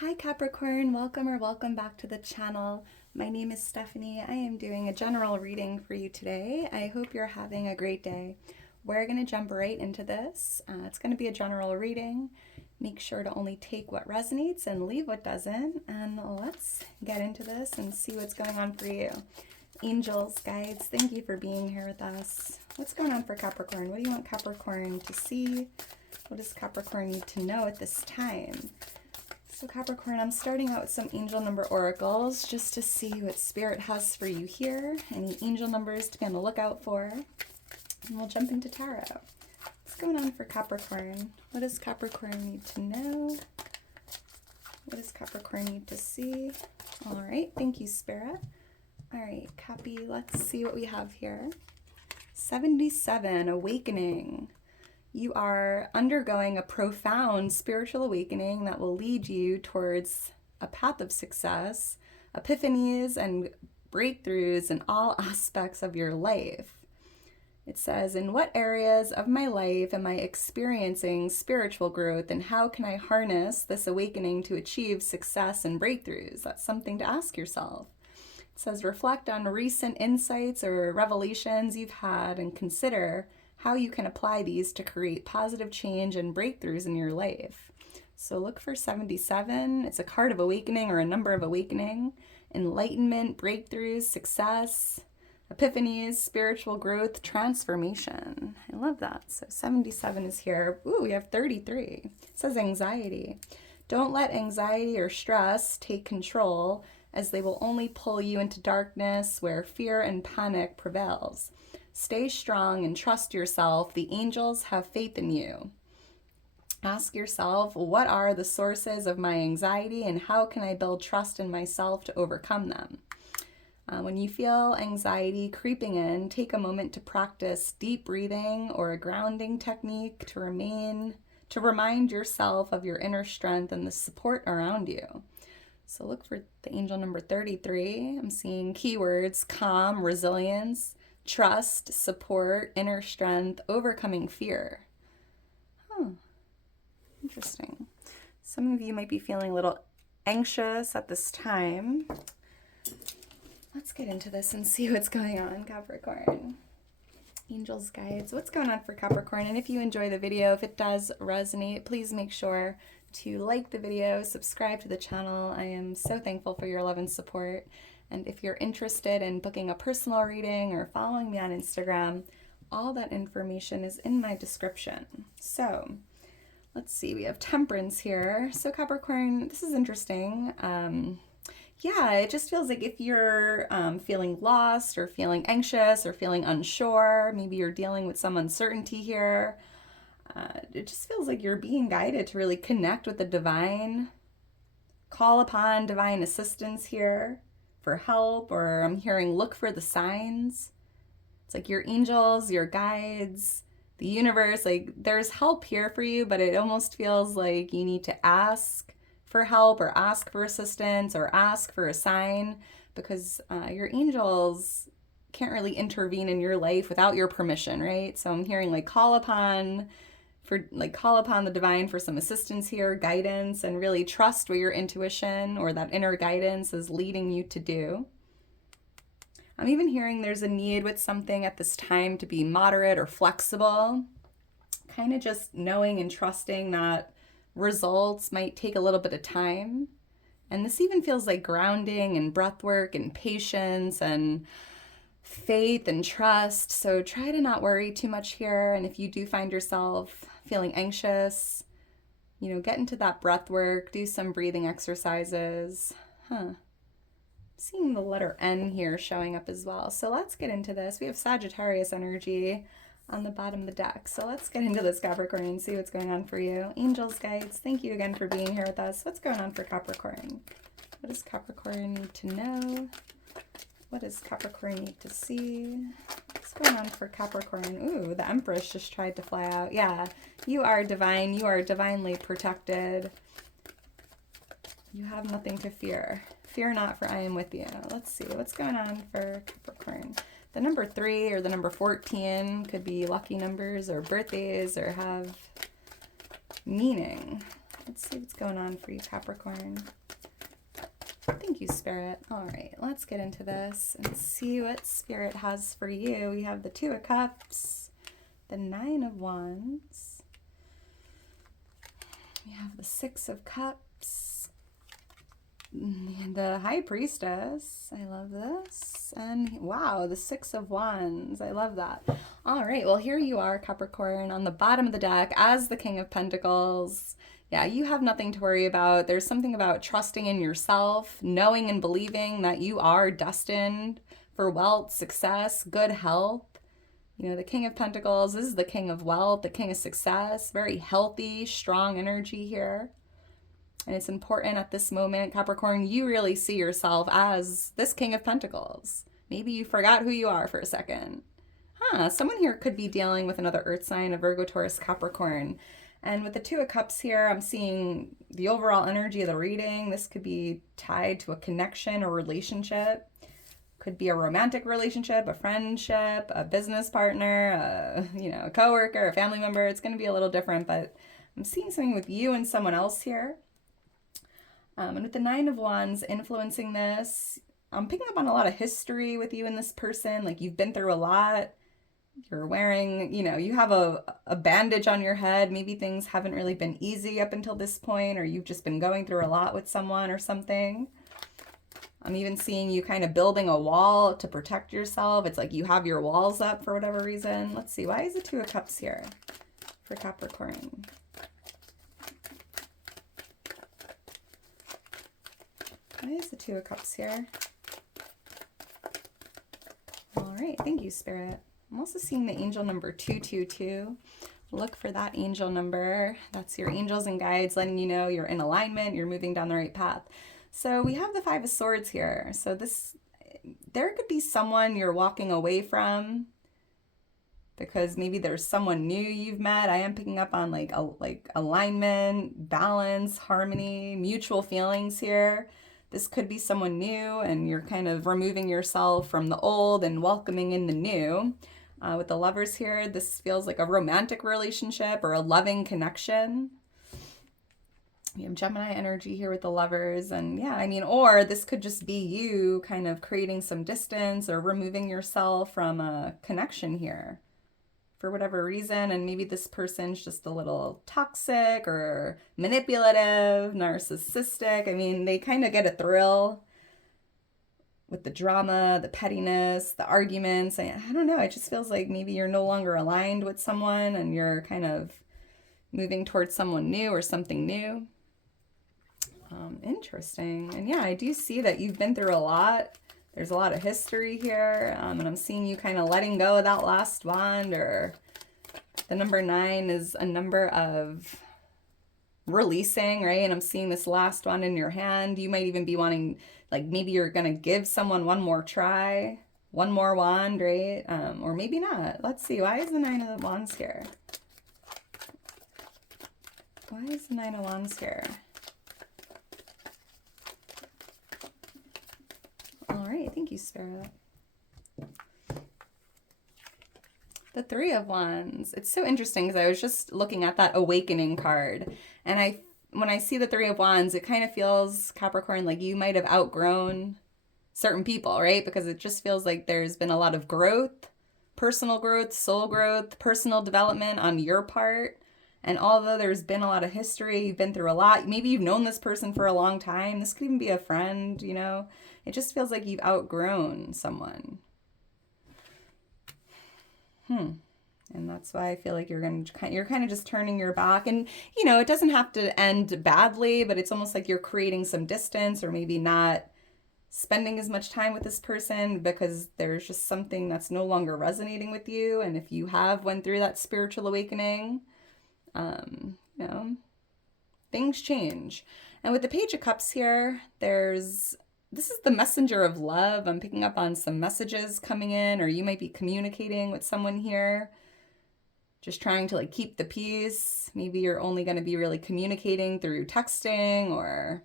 Hi Capricorn, welcome back to the channel. My name is Stephanie. I am doing a general reading for you today. I hope you're having a great day. We're going to jump right into this. It's going to be a general reading. Make sure to only take what resonates and leave what doesn't. And let's get into this and see what's going on for you. Angels, guides, thank you for being here with us. What's going on for Capricorn? What do you want Capricorn to see? What does Capricorn need to know at this time? So Capricorn, I'm starting out with some angel number oracles just to see what Spirit has for you here. Any angel numbers to be on the lookout for. And we'll jump into tarot. What's going on for Capricorn? What does Capricorn need to know? What does Capricorn need to see? All right, thank you, Spirit. All right, Cappy, let's see what we have here. 77, awakening. You are undergoing a profound spiritual awakening that will lead you towards a path of success, epiphanies, and breakthroughs in all aspects of your life. It says, in what areas of my life am I experiencing spiritual growth, and how can I harness this awakening to achieve success and breakthroughs? That's something to ask yourself. It says, reflect on recent insights or revelations you've had and consider how you can apply these to create positive change and breakthroughs in your life. So look for 77. It's a card of awakening or a number of awakening, enlightenment, breakthroughs, success, epiphanies, spiritual growth, transformation. I love that. So 77 is here. Ooh, we have 33. It says anxiety. Don't let anxiety or stress take control, as they will only pull you into darkness where fear and panic prevails. Stay strong and trust yourself. The angels have faith in you. Ask yourself, what are the sources of my anxiety and how can I build trust in myself to overcome them? When you feel anxiety creeping in, take a moment to practice deep breathing or a grounding technique to remind yourself of your inner strength and the support around you. So look for the angel number 33. I'm seeing keywords: calm, resilience, trust, support, inner strength, overcoming fear. Interesting. Some of you might be feeling a little anxious at this time. Let's get into this and see what's going on, Capricorn. Angels, guides, what's going on for Capricorn? And if you enjoy the video, if it does resonate, please make sure to like the video, subscribe to the channel. I am so thankful for your love and support. And if you're interested in booking a personal reading or following me on Instagram, all that information is in my description. So let's see, we have Temperance here. So Capricorn, this is interesting. Yeah, it just feels like if you're feeling lost or feeling anxious or feeling unsure, maybe you're dealing with some uncertainty here, it just feels like you're being guided to really connect with the divine, call upon divine assistance here for help, or I'm hearing look for the signs. It's like your angels, your guides, the universe, like there's help here for you, but it almost feels like you need to ask for help or ask for assistance or ask for a sign, because your angels can't really intervene in your life without your permission, right? So I'm hearing like call upon the divine for some assistance here, guidance, and really trust what your intuition or that inner guidance is leading you to do. I'm even hearing there's a need with something at this time to be moderate or flexible, kind of just knowing and trusting that results might take a little bit of time. And this even feels like grounding and breath work and patience and faith and trust. So try to not worry too much here. And if you do find yourself feeling anxious, get into that breath work, do some breathing exercises. Seeing the letter N here showing up as well. So let's get into this. We have Sagittarius energy on the bottom of the deck. So let's get into this, Capricorn, and see what's going on for you. Angels, guides, thank you again for being here with us. What's going on for Capricorn? What does Capricorn need to know? What does Capricorn need to see? What's going on for Capricorn? Ooh, the Empress just tried to fly out. Yeah, you are divine. You are divinely protected. You have nothing to fear. Fear not, for I am with you. Let's see. What's going on for Capricorn? The number 3 or the number 14 could be lucky numbers or birthdays or have meaning. Let's see what's going on for you, Capricorn. Thank you, Spirit. All right, let's get into this and see what Spirit has for you. We have the Two of Cups, the Nine of Wands. We have the Six of Cups, and the High Priestess. I love this. And wow, the Six of Wands. I love that. All right, well, here you are, Capricorn, on the bottom of the deck as the King of Pentacles. Yeah, you have nothing to worry about. There's something about trusting in yourself, knowing and believing that you are destined for wealth, success, good health. You know, the King of Pentacles, this is the King of Wealth, the King of Success, very healthy, strong energy here. And it's important at this moment, Capricorn, you really see yourself as this King of Pentacles. Maybe you forgot who you are for a second. Someone here could be dealing with another Earth sign, a Virgo, Taurus, Capricorn. And with the Two of Cups here, I'm seeing the overall energy of the reading. This could be tied to a connection or relationship. Could be a romantic relationship, a friendship, a business partner, a coworker, a family member. It's going to be a little different, but I'm seeing something with you and someone else here. And with the Nine of Wands influencing this, I'm picking up on a lot of history with you and this person. Like you've been through a lot. You're wearing, you have a bandage on your head. Maybe things haven't really been easy up until this point, or you've just been going through a lot with someone or something. I'm even seeing you kind of building a wall to protect yourself. It's like you have your walls up for whatever reason. Let's see. Why is the Two of Cups here for Capricorn? Why is the Two of Cups here? All right. Thank you, Spirit. I'm also seeing the angel number 222. Look for that angel number. That's your angels and guides letting you know you're in alignment, you're moving down the right path. So we have the Five of Swords here. So there could be someone you're walking away from because maybe there's someone new you've met. I am picking up on like alignment, balance, harmony, mutual feelings here. This could be someone new and you're kind of removing yourself from the old and welcoming in the new. With the Lovers here, this feels like a romantic relationship or a loving connection. We have Gemini energy here with the Lovers. And yeah, or this could just be you kind of creating some distance or removing yourself from a connection here for whatever reason. And maybe this person's just a little toxic or manipulative, narcissistic. They kind of get a thrill with the drama, the pettiness, the arguments. I don't know. It just feels like maybe you're no longer aligned with someone and you're kind of moving towards someone new or something new. Interesting. And yeah, I do see that you've been through a lot. There's a lot of history here. And I'm seeing you kind of letting go of that last wand, or the number 9 is a number of releasing, right? And I'm seeing this last one in your hand. You might even be wanting, like maybe you're going to give someone one more try, one more wand, right? Or maybe not. Let's see. Why is the 9 of Wands here? Why is the 9 of Wands here? All right. Thank you, Spirit. The 3 of Wands. It's so interesting because I was just looking at that awakening card. And when I see the 3 of Wands, it kind of feels, Capricorn, like you might have outgrown certain people, right? Because it just feels like there's been a lot of growth, personal growth, soul growth, personal development on your part. And although there's been a lot of history, you've been through a lot, maybe you've known this person for a long time. This could even be a friend, It just feels like you've outgrown someone. And that's why I feel like you're kind of just turning your back. And, it doesn't have to end badly, but it's almost like you're creating some distance or maybe not spending as much time with this person because there's just something that's no longer resonating with you. And if you have went through that spiritual awakening, things change. And with the Page of Cups here, this is the messenger of love. I'm picking up on some messages coming in, or you might be communicating with someone here, just trying to keep the peace. Maybe you're only going to be really communicating through texting, or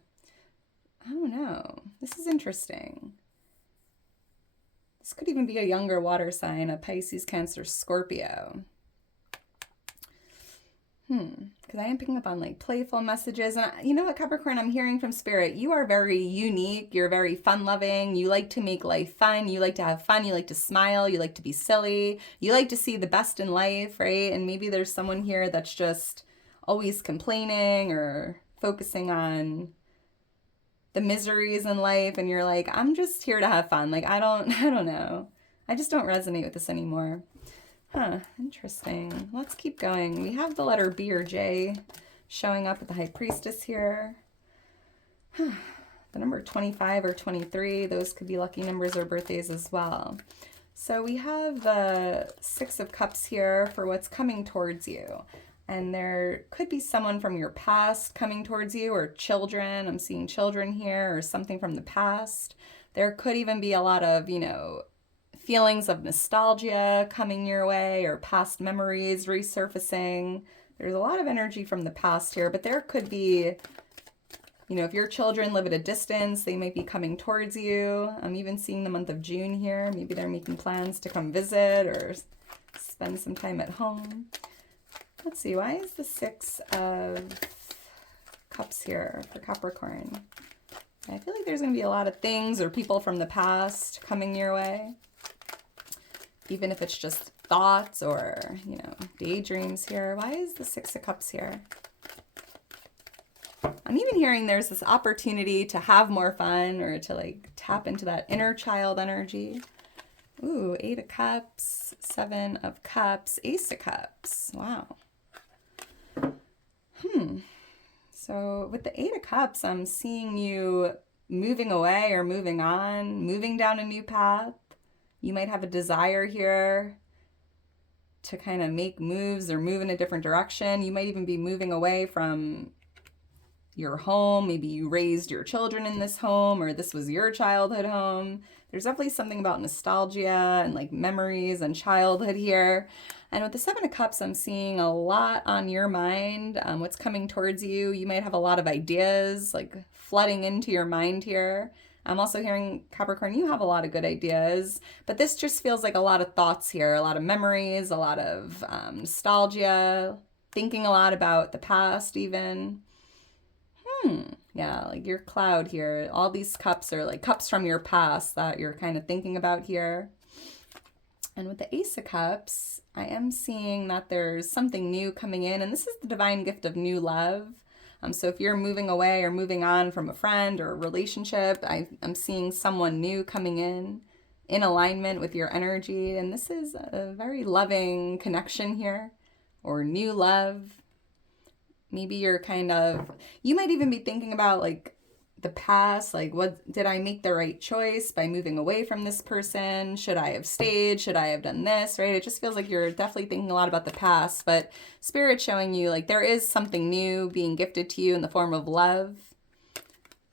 I don't know. This is interesting. This could even be a younger water sign, a Pisces, Cancer, Scorpio. Because I am picking up on like playful messages. And you know what, Capricorn, I'm hearing from Spirit, you are very unique. You're very fun loving. You like to make life fun. You like to have fun. You like to smile. You like to be silly. You like to see the best in life, right? And maybe there's someone here that's just always complaining or focusing on the miseries in life. And you're like, I'm just here to have fun. Like, I don't know. I just don't resonate with this anymore. Huh, interesting. Let's keep going. We have the letter B or J showing up with the High Priestess here. The number 25 or 23, those could be lucky numbers or birthdays as well. So we have the Six of Cups here for what's coming towards you. And there could be someone from your past coming towards you, or children. I'm seeing children here, or something from the past. There could even be a lot of, feelings of nostalgia coming your way, or past memories resurfacing. There's a lot of energy from the past here, but there could be, if your children live at a distance, they might be coming towards you. I'm even seeing the month of June here. Maybe they're making plans to come visit or spend some time at home. Let's see, why is the Six of Cups here for Capricorn? I feel like there's going to be a lot of things or people from the past coming your way. Even if it's just thoughts or, daydreams here. Why is the Six of Cups here? I'm even hearing there's this opportunity to have more fun or to tap into that inner child energy. Ooh, Eight of Cups, Seven of Cups, Ace of Cups. Wow. So with the Eight of Cups, I'm seeing you moving away or moving on, moving down a new path. You might have a desire here to kind of make moves or move in a different direction. You might even be moving away from your home. Maybe you raised your children in this home, or this was your childhood home. There's definitely something about nostalgia and memories and childhood here. And with the Seven of Cups, I'm seeing a lot on your mind, what's coming towards you. You might have a lot of ideas flooding into your mind here. I'm also hearing, Capricorn, you have a lot of good ideas, but this just feels like a lot of thoughts here, a lot of memories, a lot of nostalgia, thinking a lot about the past even. Yeah, your cloud here. All these cups are cups from your past that you're kind of thinking about here. And with the Ace of Cups, I am seeing that there's something new coming in, and this is the divine gift of new love. So if you're moving away or moving on from a friend or a relationship, I'm seeing someone new coming in alignment with your energy. And this is a very loving connection here, or new love. Maybe you're you might even be thinking about the past, what did I make the right choice by moving away from this person? Should I have stayed? Should I have done this, right? It just feels like you're definitely thinking a lot about the past, but Spirit's showing you there is something new being gifted to you in the form of love.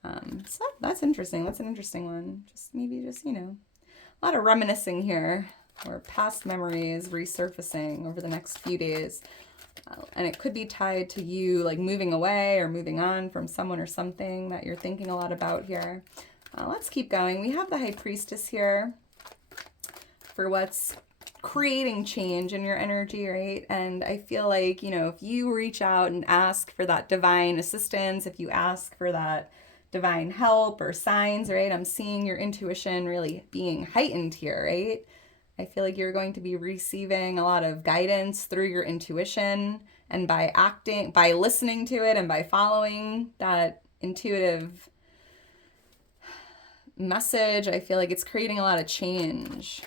So that's interesting. That's an interesting one. Maybe a lot of reminiscing here, or past memories resurfacing over the next few days. And it could be tied to you moving away or moving on from someone or something that you're thinking a lot about here. Let's keep going. We have the High Priestess here for what's creating change in your energy, right? And I feel like, if you reach out and ask for that divine assistance, if you ask for that divine help or signs, right? I'm seeing your intuition really being heightened here, right? I feel like you're going to be receiving a lot of guidance through your intuition, and by listening to it and by following that intuitive message, I feel like it's creating a lot of change.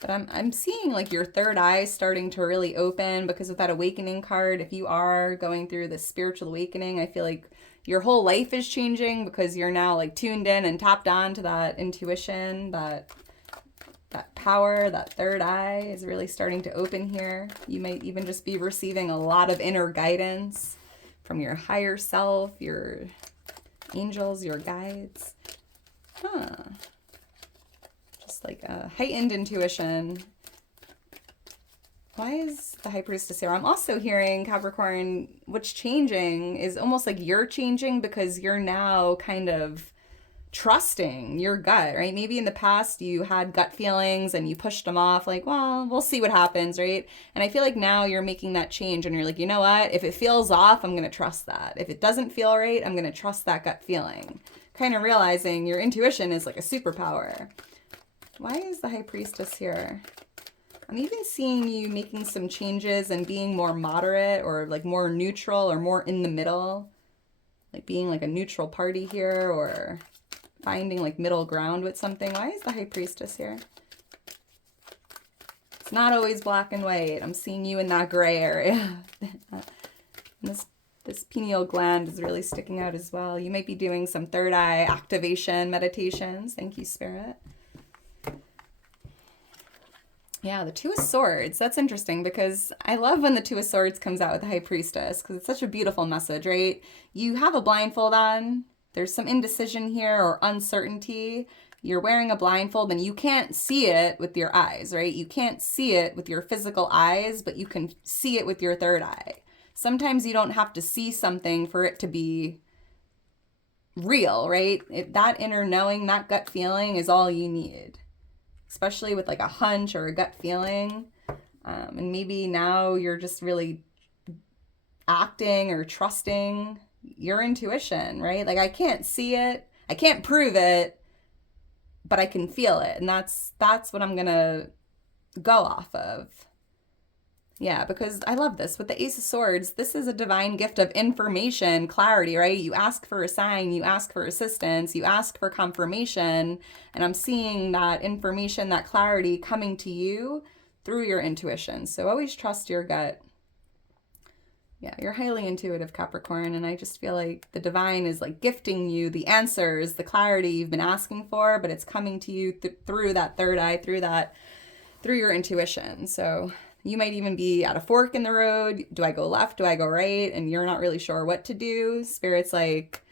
But I'm seeing your third eye starting to really open, because with that awakening card, if you are going through this spiritual awakening, I feel like your whole life is changing, because you're now tuned in and tapped on to that intuition, that power, that third eye is really starting to open here. You might even just be receiving a lot of inner guidance from your higher self, your angels, your guides. Just a heightened intuition. Why is the High Priestess here? I'm also hearing, Capricorn, what's changing is almost you're changing, because you're now kind of trusting your gut, right? Maybe in the past you had gut feelings and you pushed them off, like, well, we'll see what happens, right? And I feel like now you're making that change and you're like, you know what? If it feels off, I'm going to trust that. If it doesn't feel right, I'm going to trust that gut feeling. Kind of realizing your intuition is like a superpower. Why is the High Priestess here? I'm even seeing you making some changes and being more moderate or like more neutral or more in the middle. Like being like a neutral party here or finding like middle ground with something. Why is the High Priestess here? It's not always black and white. I'm seeing you in that gray area. This pineal gland is really sticking out as well. You might be doing some third eye activation meditations. Thank you, Spirit. Yeah, the Two of Swords. That's interesting because I love when the Two of Swords comes out with the High Priestess because it's such a beautiful message, right? You have a blindfold on. There's some indecision here or uncertainty. You're wearing a blindfold and you can't see it with your eyes, right? You can't see it with your physical eyes, but you can see it with your third eye. Sometimes you don't have to see something for it to be real, right? That inner knowing, that gut feeling is all you need. Especially with like a hunch or a gut feeling. And maybe now you're just really acting or trusting your intuition, right? Like I can't see it, I can't prove it, but I can feel it. And that's what I'm gonna go off of. Yeah, because I love this. With the Ace of Swords, this is a divine gift of information, clarity, right? You ask for a sign, you ask for assistance, you ask for confirmation, and I'm seeing that information, that clarity coming to you through your intuition. So always trust your gut. Yeah, you're highly intuitive, Capricorn, and I just feel like the divine is like gifting you the answers, the clarity you've been asking for, but it's coming to you through that third eye, through your intuition. So you might even be at a fork in the road. Do I go left? Do I go right? And you're not really sure what to do. Spirit's like,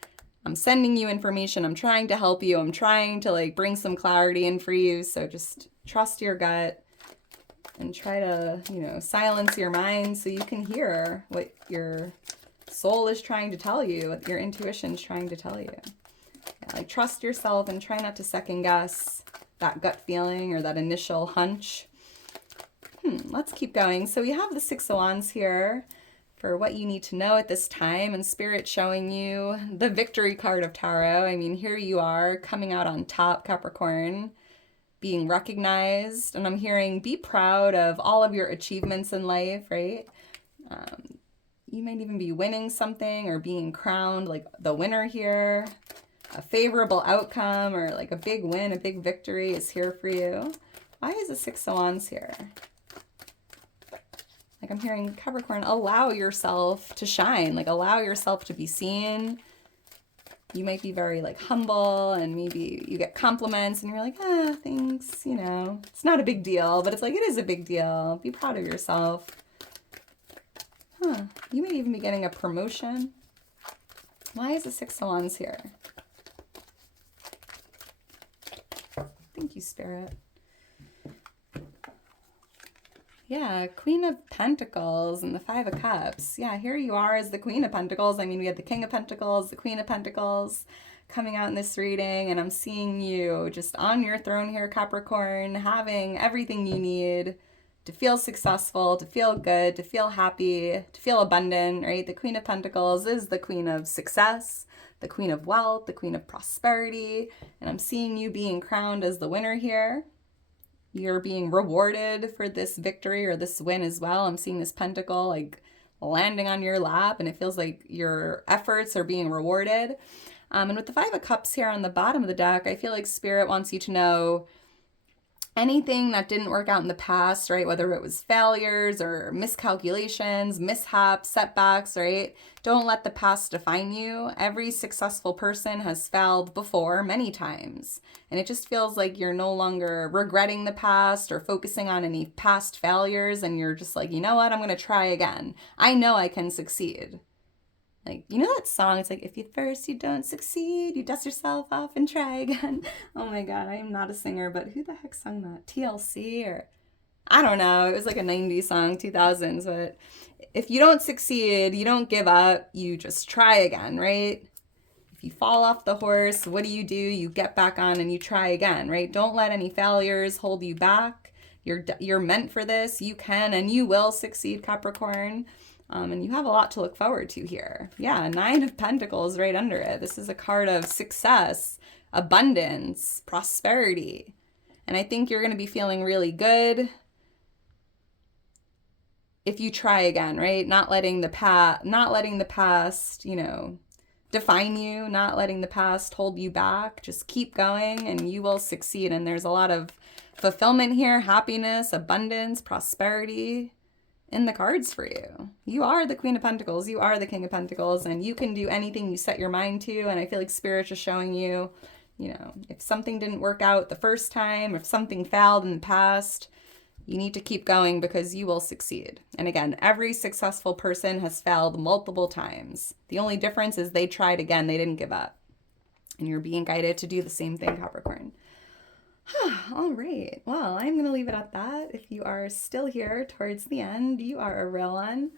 I'm sending you information. I'm trying to help you. I'm trying to like bring some clarity in for you. So just trust your gut and try to, silence your mind so you can hear what your soul is trying to tell you, what your intuition is trying to tell you. Yeah, like trust yourself and try not to second guess that gut feeling or that initial hunch. Let's keep going. So we have the Six of Wands here for what you need to know at this time, and Spirit showing you the victory card of tarot. I mean, here you are coming out on top, Capricorn, being recognized, and I'm hearing be proud of all of your achievements in life, right? You might even be winning something or being crowned like the winner here. A favorable outcome or like a big win, a big victory is here for you. Why is the Six of Wands here? Like I'm hearing Capricorn, allow yourself to shine, like allow yourself to be seen. You might be very like humble and maybe you get compliments and you're like, thanks, it's not a big deal, but it's like, it is a big deal. Be proud of yourself. You might even be getting a promotion. Why is the Six of Wands here? Thank you, Spirit. Yeah, Queen of Pentacles and the Five of Cups. Yeah, here you are as the Queen of Pentacles. I mean, we had the King of Pentacles, the Queen of Pentacles coming out in this reading, and I'm seeing you just on your throne here, Capricorn, having everything you need to feel successful, to feel good, to feel happy, to feel abundant, right? The Queen of Pentacles is the Queen of Success, the Queen of Wealth, the Queen of Prosperity, and I'm seeing you being crowned as the winner here. You're being rewarded for this victory or this win as well. I'm seeing this pentacle like landing on your lap and it feels like your efforts are being rewarded. And with the Five of Cups here on the bottom of the deck, I feel like Spirit wants you to know anything that didn't work out in the past, right? Whether it was failures or miscalculations, mishaps, setbacks, right? Don't let the past define you. Every successful person has failed before many times. And it just feels like you're no longer regretting the past or focusing on any past failures. And you're just like, you know what? I'm going to try again. I know I can succeed. Like, you know that song? It's like, if at first you don't succeed, you dust yourself off and try again. Oh my God, I am not a singer, but who the heck sung that? TLC or I don't know. It was like a 90s song, 2000s. But if you don't succeed, you don't give up, you just try again, right? If you fall off the horse, what do? You get back on and you try again, right? Don't let any failures hold you back. You're meant for this. You can and you will succeed, Capricorn. And you have a lot to look forward to here. Yeah, 9 of Pentacles right under it. This is a card of success, abundance, prosperity. And I think you're going to be feeling really good if you try again, right? Not letting the past, define you, not letting the past hold you back. Just keep going and you will succeed. And there's a lot of fulfillment here, happiness, abundance, prosperity in the cards for you. You are the Queen of Pentacles, you are the King of Pentacles, and you can do anything you set your mind to. And I feel like Spirit is showing you, if something didn't work out the first time, if something failed in the past, you need to keep going because you will succeed. And again, every successful person has failed multiple times. The only difference is they tried again, they didn't give up. And you're being guided to do the same thing, Capricorn. All right. Well, I'm going to leave it at that. If you are still here towards the end, you are a real one.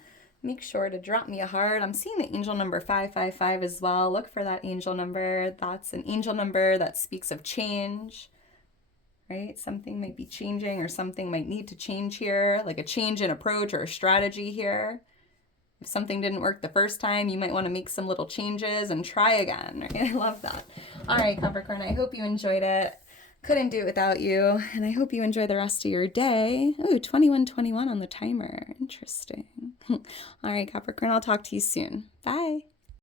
Make sure to drop me a heart. I'm seeing the angel number 555 as well. Look for that angel number. That's an angel number that speaks of change, right? Something might be changing or something might need to change here, like a change in approach or a strategy here. If something didn't work the first time, you might want to make some little changes and try again. Right? I love that. All right, Capricorn, I hope you enjoyed it. Couldn't do it without you, and I hope you enjoy the rest of your day. Oh, 21:21 on the timer. Interesting. All right, Capricorn, I'll talk to you soon. Bye.